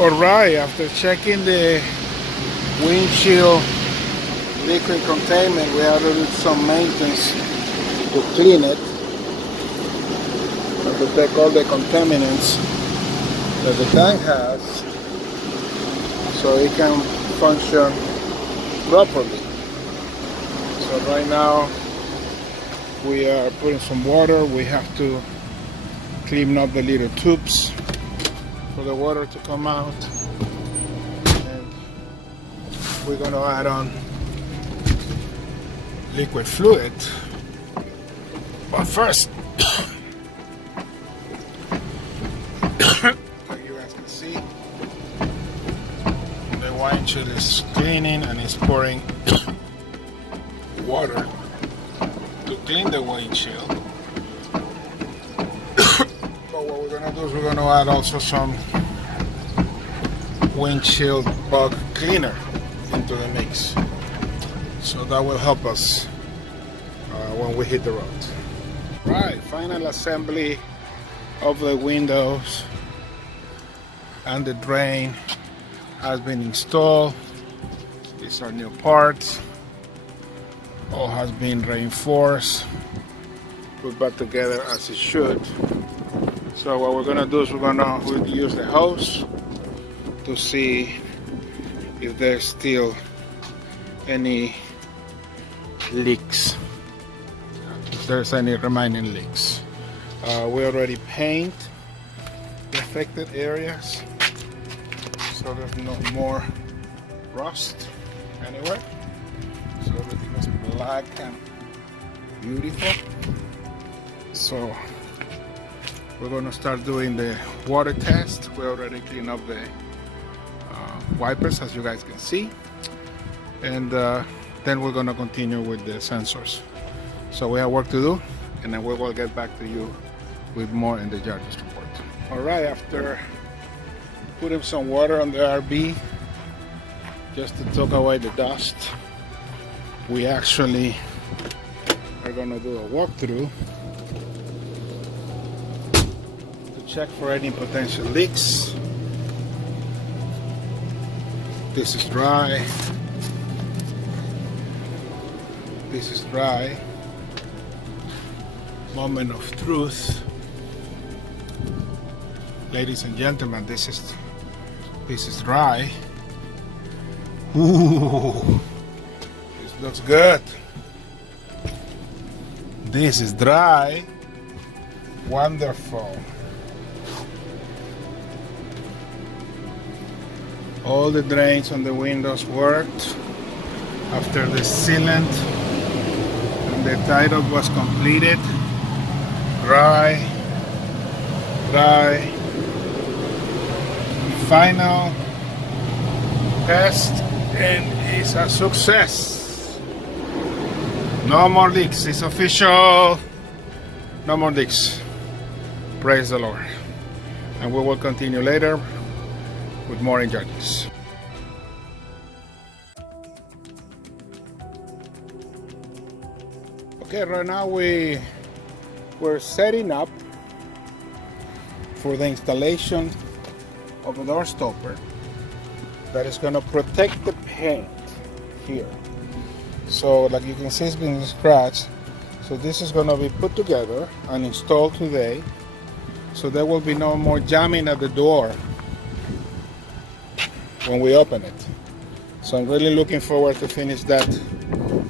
Alright, after checking the windshield liquid containment, we have to do some maintenance to clean it and to take all the contaminants that the tank has so it can function properly. So right now we are putting some water. We have to clean up the little tubes for the water to come out, and we're going to add on liquid fluid. But first, like you guys can see, the windshield is cleaning and it's pouring water to clean the windshield. But what we're gonna do is we're gonna add also some windshield bug cleaner into the mix, so that will help us when we hit the road. Right, final assembly of the windows and the drain has been installed. These are new parts. All has been reinforced, put back together as it should. So what we're gonna do is we'll use the hose to see if there's still any leaks, if there's any remaining leaks. We already paint the affected areas, so there's no more rust anywhere. So everything is black and beautiful. So we're going to start doing the water test. We already cleaned up the wipers, as you guys can see, and then we're going to continue with the sensors. So we have work to do, and then we will get back to you with more in the Yaryis report. All right, after putting some water on the RB just to take away the dust, we actually are going to do a walkthrough to check for any potential leaks. This is dry. This is dry. Moment of truth. Ladies and gentlemen, this is dry. Ooh. Looks good. This is dry. Wonderful. All the drains on the windows worked after the sealant and the tie-up was completed. Dry. Dry. Final test, and it's a success. No more leaks. It's official. No more leaks. Praise the Lord. And we will continue later with more in Yaryis. Okay, right now we're setting up for the installation of a door stopper that is going to protect the paint here. So like you can see, it's been scratched. So this is going to be put together and installed today, so there will be no more jamming at the door when we open it. So I'm really looking forward to finish that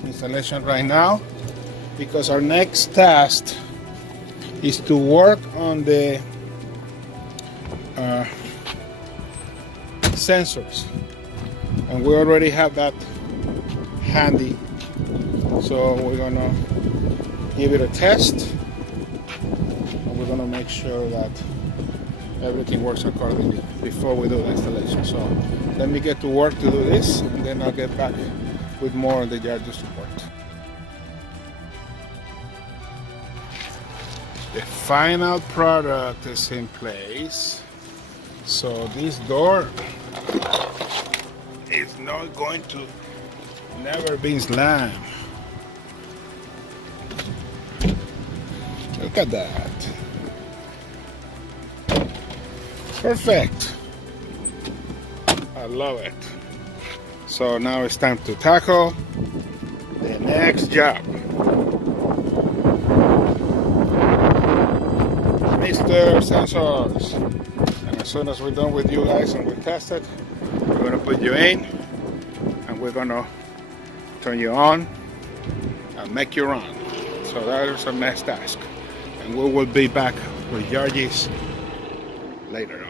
installation right now, because our next task is to work on the sensors, and we already have that handy. So we're gonna give it a test, and we're gonna make sure that everything works accordingly before we do the installation. So let me get to work to do this, and then I'll get back with more on the Yaryis report. The final product is in place. So this door is not going to never be slammed. Look at that. Perfect. love it. So now it's time to tackle the next job. Mr. Sensors. And as soon as we're done with you guys and we test it, we're gonna put you in and we're gonna turn you on and make you run. So that is our next task. And we will be back with Yaryis later on.